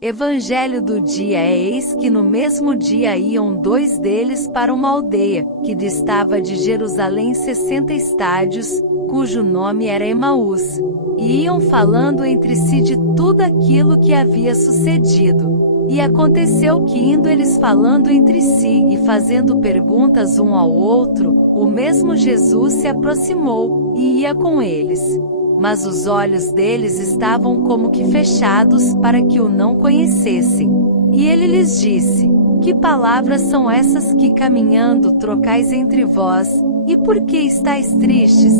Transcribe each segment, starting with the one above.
Evangelho do dia. Eis que no mesmo dia iam dois deles para uma aldeia, que distava de Jerusalém 60 estádios, cujo nome era Emaús. E iam falando entre si de tudo aquilo que havia sucedido. E aconteceu que indo eles falando entre si e fazendo perguntas um ao outro, o mesmo Jesus se aproximou, e ia com eles. Mas os olhos deles estavam como que fechados, para que o não conhecessem. E ele lhes disse: Que palavras são essas que caminhando trocais entre vós, e por que estáis tristes?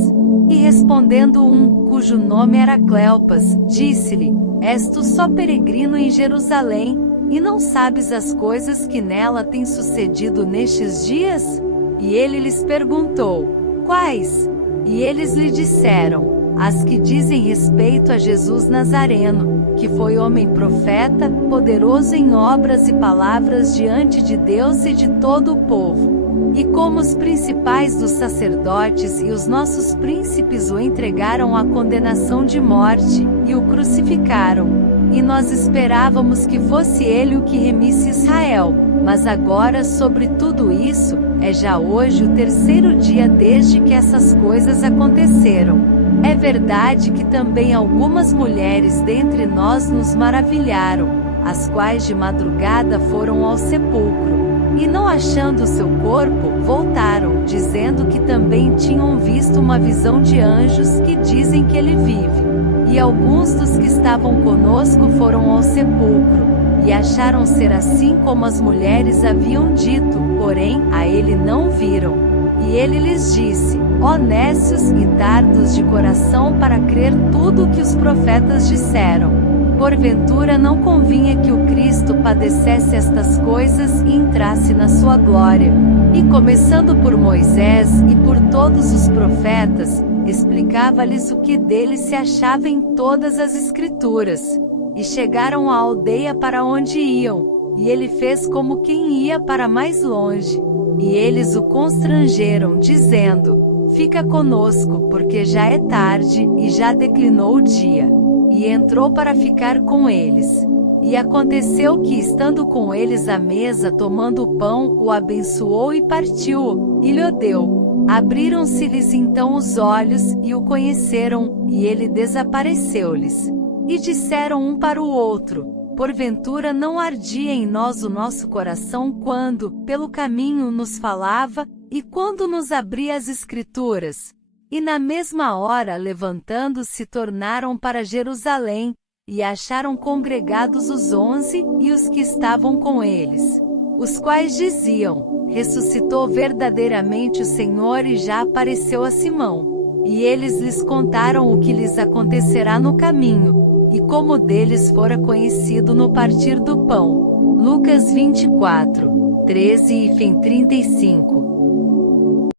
E respondendo um, cujo nome era Cleopas, disse-lhe: És tu só peregrino em Jerusalém, e não sabes as coisas que nela têm sucedido nestes dias? E ele lhes perguntou: Quais? E eles lhe disseram: As que dizem respeito a Jesus Nazareno, que foi homem profeta, poderoso em obras e palavras diante de Deus e de todo o povo. E como os principais dos sacerdotes e os nossos príncipes o entregaram à condenação de morte, e o crucificaram. E nós esperávamos que fosse ele o que remisse Israel, mas agora sobre tudo isso, é já hoje o terceiro dia desde que essas coisas aconteceram. É verdade que também algumas mulheres dentre nós nos maravilharam, as quais de madrugada foram ao sepulcro, e não achando seu corpo, voltaram, dizendo que também tinham visto uma visão de anjos que dizem que ele vive. E alguns dos que estavam conosco foram ao sepulcro, e acharam ser assim como as mulheres haviam dito, porém, a ele não viram. E ele lhes disse: Ó nécios e tardos de coração para crer tudo o que os profetas disseram. Porventura não convinha que o Cristo padecesse estas coisas e entrasse na sua glória? E começando por Moisés e por todos os profetas, explicava-lhes o que dele se achava em todas as Escrituras. E chegaram à aldeia para onde iam, e ele fez como quem ia para mais longe. E eles o constrangeram, dizendo: Fica conosco, porque já é tarde, e já declinou o dia. E entrou para ficar com eles. E aconteceu que, estando com eles à mesa tomando o pão, o abençoou e partiu-o, e lhe deu. Abriram-se-lhes então os olhos, e o conheceram, e ele desapareceu-lhes. E disseram um para o outro: Porventura não ardia em nós o nosso coração quando, pelo caminho, nos falava, e quando nos abria as Escrituras? E na mesma hora, levantando-se, tornaram para Jerusalém, e acharam congregados os 11, e os que estavam com eles. Os quais diziam: Ressuscitou verdadeiramente o Senhor e já apareceu a Simão. E eles lhes contaram o que lhes acontecerá no caminho, e como deles fora conhecido no partir do pão. Lucas 24, 13 e fim 35.